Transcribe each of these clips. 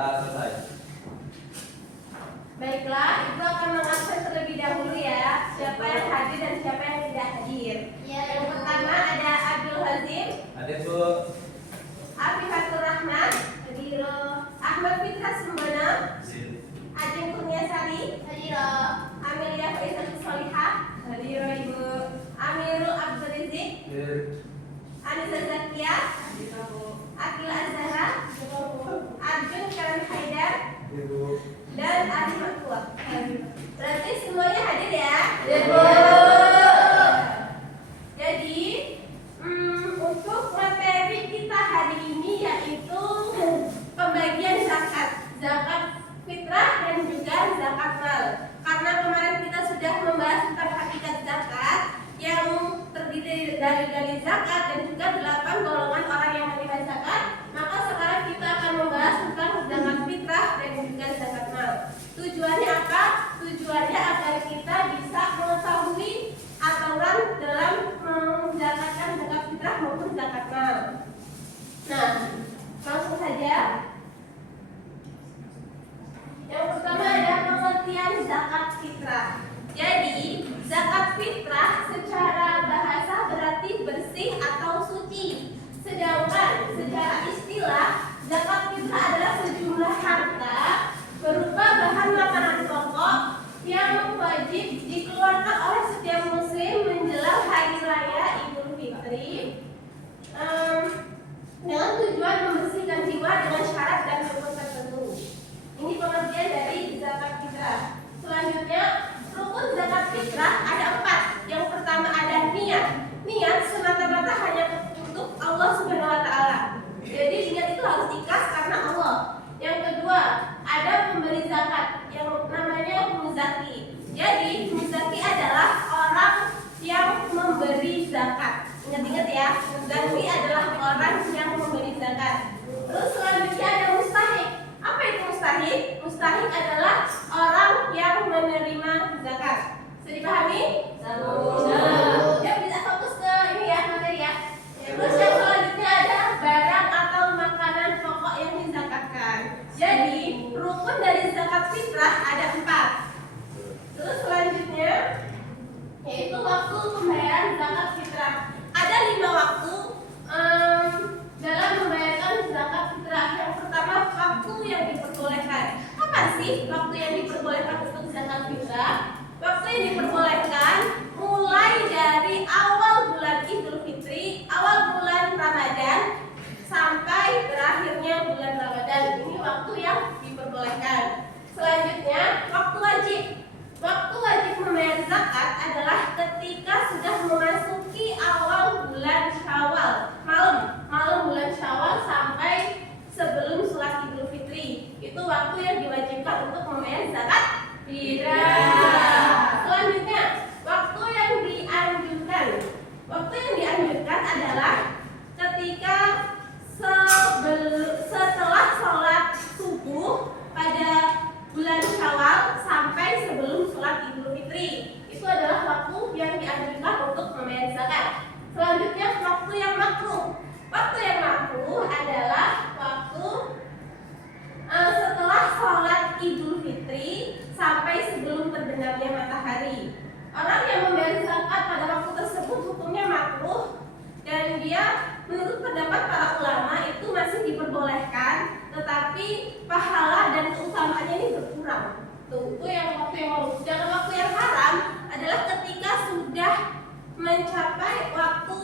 selesai. Baiklah, Ibu akan mengabsen terlebih dahulu ya. Siapa yang hadir dan siapa yang tidak hadir. Ya, Yang pertama ada Abdul Hazim, Hadir Bu. Afifatul Rahman, Hadiro. Ahmad Fitra Sembana, Hadir. Ajeng Kurniasari, Hadiro. Amelia Faisal Solihah, hadir Ibu. Amirul Abdul Rizik, Hadir. Anissa Zakia, Akila Azhara, Arjun Karen Haidar, Hadir Bu. dan Ari Matua. Berarti semuanya hadir ya? Ibu. Jadi untuk materi kita hari ini yaitu pembagian zakat fitrah dan juga zakat mal. Karena kemarin kita sudah membahas tentang hakikat zakat yang terdiri dari zakat dan juga 8 golongan orang yang menerima zakat, maka sekarang kita akan membahas tentang zakat fitrah dan juga zakat mal. Tujuannya apa? Tujuannya agar kita bisa mengetahui aturan dalam menzakatkan zakat fitrah maupun zakat mal. Nah, langsung saja. Yang pertama ada pengertian zakat fitrah. Jadi, zakat fitrah secara bahasa berarti bersih atau suci. Sedangkan secara istilah, zakat fitrah adalah sejumlah harta berupa bahan makanan pokok yang wajib dikeluarkan oleh setiap muslim menjelang hari raya Idul Fitri dengan tujuan membersihkan jiwa dengan syarat dan rukun tertentu. Ini pengertian dari zakat fitrah. Selanjutnya, rukun zakat fitrah ada 4. Yang pertama ada niat. Niat semata-mata hanya untuk Allah Subhanahu wa taala. Jadi niat itu harus ikhlas karena Allah. Yang kedua, ada pemberi zakat yang namanya muzaki. Jadi muzaki adalah orang yang memberi zakat. Ingat-ingat ya, muzaki adalah orang yang memberi zakat. Terus selanjutnya ada mustahik. Apa itu mustahik? Mustahik adalah orang yang menerima zakat. Bisa dipahami? Ya, bisa fokus ke ini ya, materi ya. Terus yang selanjutnya ada barang atau makanan pokok yang dizakatkan. Jadi rukun dari zakat fitrah ada 4. Terus selanjutnya yaitu waktu pembayaran zakat fitrah. Ada 5 waktu dalam membayarkan zakat fitrah. Yang pertama, waktu yang diperbolehkan. Apa sih waktu yang diperbolehkan untuk zakat fitrah? Waktu yang diperbolehkan mulai dari awal bulan Idul Fitri, awal bulan Ramadan sampai berakhirnya bulan Ramadan. Ini waktu yang diperbolehkan. Selanjutnya, waktu wajib. Waktu wajib membayar zakat adalah ketika sudah memasuki awal bulan Syawal, malam bulan Syawal sampai sebelum sholat Idul Fitri. Itu waktu yang diwajibkan untuk membayar zakat fitrah. Selanjutnya, waktu yang dianjurkan. Waktu yang dianjurkan adalah ketika setelah sholat subuh pada bulan Syawal sampai sebelum sholat Idul Fitri. Itu adalah waktu yang dianjurkan untuk membayar zakat. Selanjutnya, waktu yang makruh. Waktu yang makruh adalah waktu setelah sholat Idul Fitri sampai sebelum terbenamnya matahari. Orang yang membayar zakat pada waktu tersebut hukumnya makruh, dan dia menurut pendapat para ulama itu masih diperbolehkan, tetapi pahala dan keutamaannya ini berkurang. Itu yang waktu yang makruh. Sedangkan waktu yang haram adalah ketika sudah mencapai waktu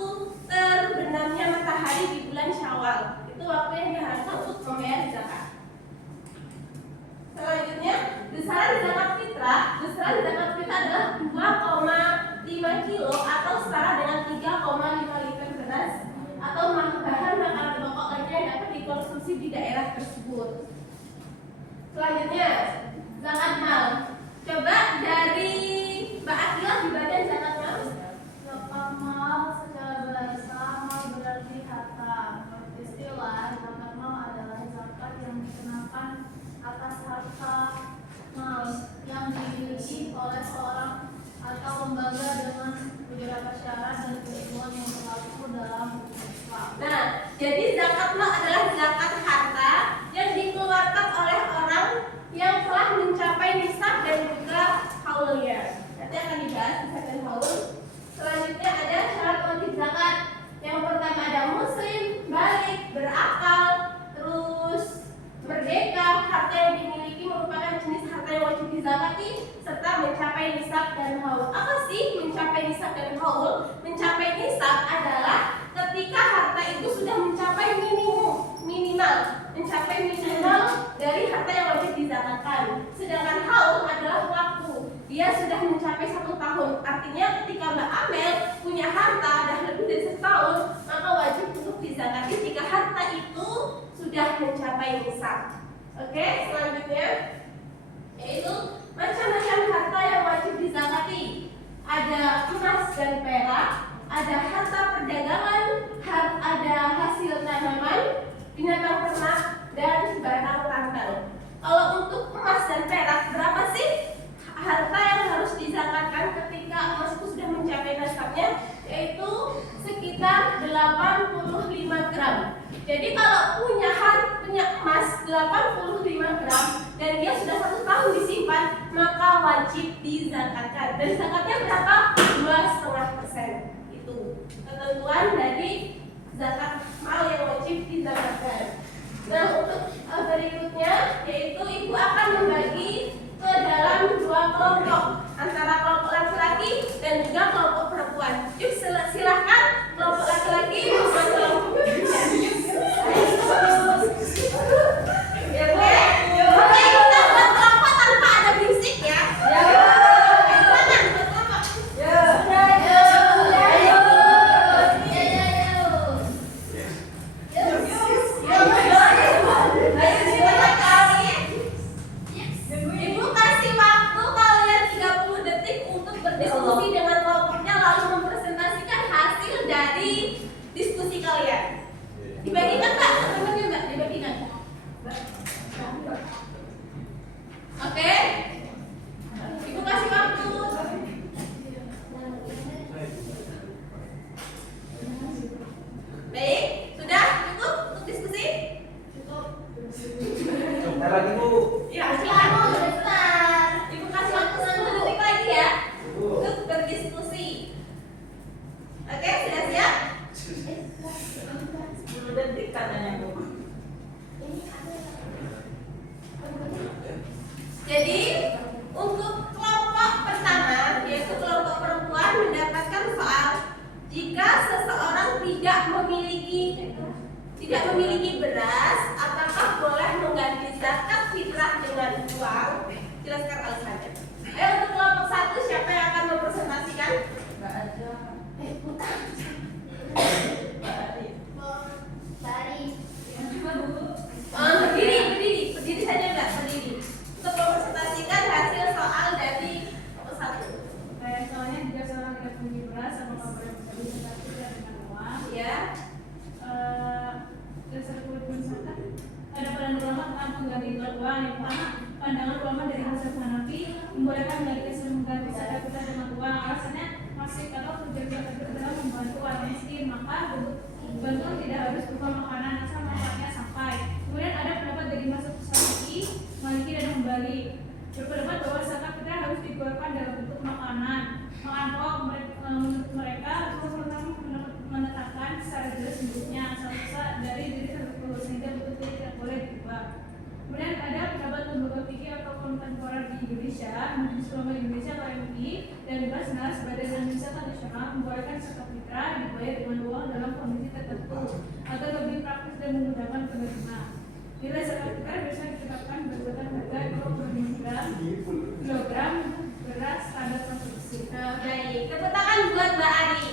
terbenamnya matahari di bulan Syawal. Itu waktu yang diharapkan untuk membayar zakat. Selanjutnya, besaran zakat fitrah. Besaran zakat fitrah adalah 2,5 kilo atau setara dengan 3,5 liter beras atau bahan makanan pokok lainnya yang dapat dikonsumsi di daerah tersebut. Selanjutnya, zakat mal. Coba dari Mbak Akila di badan zakat mal. Zakat mal secara bahasa mal berarti harta. Istilah zakat mal adalah zakat yang dikenakan atas harta mal yang dimiliki oleh seorang atau lembaga dengan beberapa syarat dan ketentuan yang berlaku dalam hukum Islam. Nah, jadi zakat mal adalah zakat harta yang dikeluarkan oleh dan haul mencapai nisab adalah ketika harta itu sudah mencapai minimal dari harta yang wajib dizakatkan. Sedangkan haul adalah waktu, dia sudah mencapai 1 tahun. Artinya ketika Mbak Amel punya harta dah lebih dari 1 tahun, maka wajib untuk dizakati jika harta itu sudah mencapai nisab. Oke, selanjutnya yaitu macam-macam harta yang wajib dizakati. Ada emas dan perak, ada harta perdagangan, ada hasil tanaman, binatang ternak, dan barang tambang. Kalau untuk emas dan perak, berapa sih harta yang harus dizakatkan ketika emas itu sudah mencapai nisabnya? Yaitu sekitar 85 gram. Jadi kalau punya emas 85 gram dan dia sudah 1 tahun disimpan, maka wajib dizakatkan. Dan zakatnya berapa? 2,5%. Itu ketentuan dari zakat mal yang wajib dizakatkan. Nah, untuk berikutnya yaitu ibu akan membagi ke dalam 2 kelompok, antara kelompok laki-laki dan juga kelompok perempuan. Yuk silahkan kelompok laki-laki membuat kelompok perempuan. Oke, kita buat kelompok tanpa ada berisik ya. Silakan buat kelompok. Ibu kasih waktu kalian 30 detik untuk berdiskusi dengan kelompoknya, lalu mempresentasikan hasil dari diskusi kalian. Dibagikan Mbak, teman-temannya Mbak, dibagikan. Oke, ibu kasih waktu. Baik, sudah cukup untuk diskusi? Sebentar lagi Bu. Ya, silakan sebentar. Ibu kasih waktu 10 detik lagi ya untuk berdiskusi. Oke, sudah siap? 10 detik katanya Bu. Jadi untuk kelompok pertama yaitu kelompok perempuan mendapatkan soal jika seseorang tidak memiliki beras, apakah boleh mengganti zakat fitrah dengan uang? Jelaskan alasannya. Ayo untuk kelompok 1 siapa yang akan mempresentasikan? Enggak aja. Berdiri saja Mbak, berdiri. Untuk mempresentasikan hasil soal dari kelompok 1. Soalnya jika seorang tidak memiliki beras, apakah boleh mengganti zakat fitrah dengan uang? Ya. Dasar kewajiban zakat. Ada pandangan ulama tentang pengganti uang. Yang pertama, pandangan ulama dari mazhab Hanafi membolehkan mengganti zakat fitrah dengan uang. Alasannya masih kalau tujuan zakat fitrah adalah membantu orang miskin, maka bantuan tidak harus berupa makanan asal manfaatnya sampai. Kemudian ada pendapat dari mazhab Syafi'i, Maliki dan Hambali berpendapat bahwa zakat fitrah harus dikeluarkan dalam bentuk makanan. Menurut mereka, Rasulullah menetapkan secara jelas bentuknya asal-usul dari diri tertentu sehingga bentuknya tidak boleh diubah. Kemudian ada pendapat lembaga fikih atau kontemporer di Indonesia, Majelis Ulama Indonesia atau MUI, dan Basnas Badan Indonesia Nasional membolehkan zakat fitrah dibayar dengan uang dalam kondisi tertentu agar lebih praktis dan memudahkan penerima. Nilai zakat fitrah biasanya ditetapkan berdasarkan harga kilogram beras standar konsumsi. Baik, tepuk tangan buat Mbak Ari.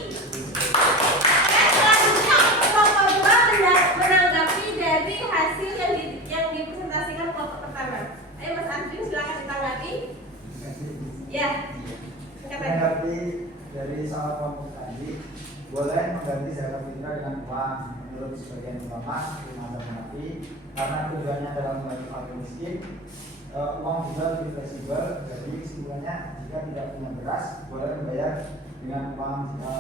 Selanjutnya kelompok 2 menanggapi dari hasil yang dipresentasikan kelompok pertama. Ayo Mas Arvin silakan ditanggapi. Ya. Menanggapi dari soal kelompok tadi, boleh mengganti zakat fitrah dengan uang menurut sebagian ulama di mazhab Hanafi karena tujuannya adalah membantu fakir miskin. Uang juga lebih fleksibel, jadi kesimpulannya jika tidak punya beras boleh membayar dengan uang jika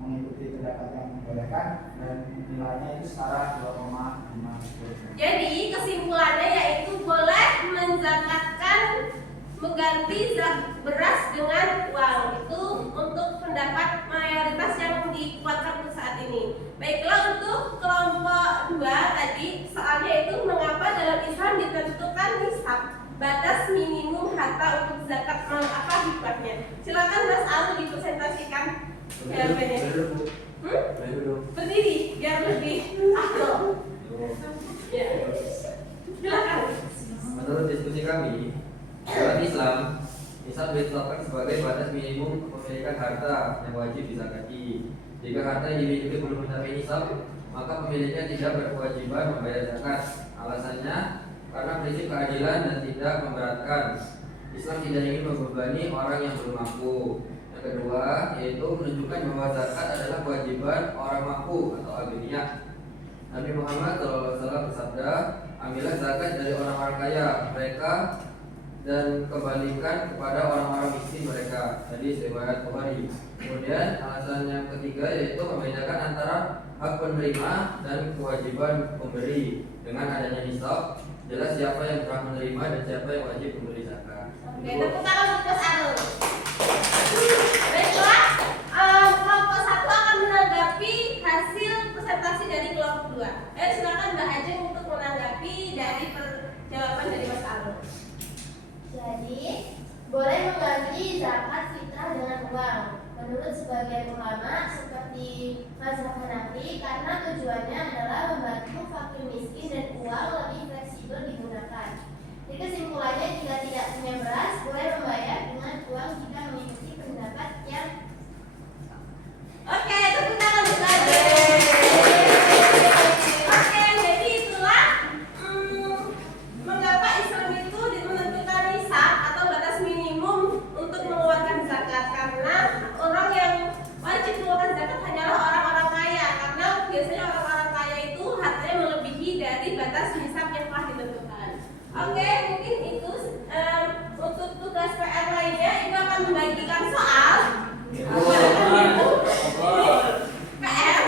mengikuti pendapat yang membolehkan dan nilainya itu setara 2,5. Jadi kesimpulannya yaitu boleh menzakatkan mengganti beras dengan uang. Itu untuk pendapat mayoritas yang dikuatkan untuk saat ini. Baiklah, untuk kelompok 2 tadi soalnya itu mengapa dalam Islam ditentukan nisab, batas minimum harta untuk zakat mal, apa hikmahnya? Silakan Mas Al dipresentasikan. dulu. Mulai dulu. Berdiri biar lebih afdol. Ya. Silakan. Menurut diskusi kami, dalam Islam, nisab ditetapkan sebagai batas minimum kepemilikan harta yang wajib dizakati. Jika harta yang dimiliki belum mencapai nisab, maka pemiliknya tidak berkewajiban membayar zakat. Alasannya karena prinsip keadilan dan tidak memberatkan. Islam tidak ingin membebani orang yang belum mampu. Yang kedua, yaitu menunjukkan bahwa zakat adalah kewajiban orang mampu atau aghniyah. Nabi Muhammad SAW bersabda, ambillah zakat dari orang-orang kaya mereka dan kembalikan kepada orang-orang miskin mereka. Hadis riwayat Bukhari. Kemudian alasan yang ketiga yaitu membedakan antara hak penerima dan kewajiban pemberi. Dengan adanya nisab, jelas siapa yang telah menerima dan siapa yang wajib memberi zakat. Oke, tepuk tangan untuk Mas Arul. Baiklah, kelompok 1 akan menanggapi hasil presentasi dari kelompok 2. Silakan Mbak Ajeng untuk menanggapi dari jawaban dari Mas Arul. Jadi, boleh mengganti zakat fitrah dengan uang. Menurut sebagian ulama seperti mazhab Hanafi, karena tujuannya adalah membantu fakir miskin dan uang lebih fleksibel digunakan. Jadi kesimpulannya, jika tidak punya beras, boleh membayar dengan uang jika mengikuti pendapat yang Oke, tepuk tangan untuk Mbak Ajeng. Oke, jadi itulah mengapa Islam itu menentukan nisab atau batas minimum untuk mengeluarkan zakat, karena orang yang wajib mengeluarkan zakat hanyalah orang-orang kaya, karena biasanya orang-orang kaya itu hartanya melebihi dari batas nisab yang telah ditentukan. Oke, mungkin itu untuk tugas PR lainnya. Ibu akan membagikan soal. PR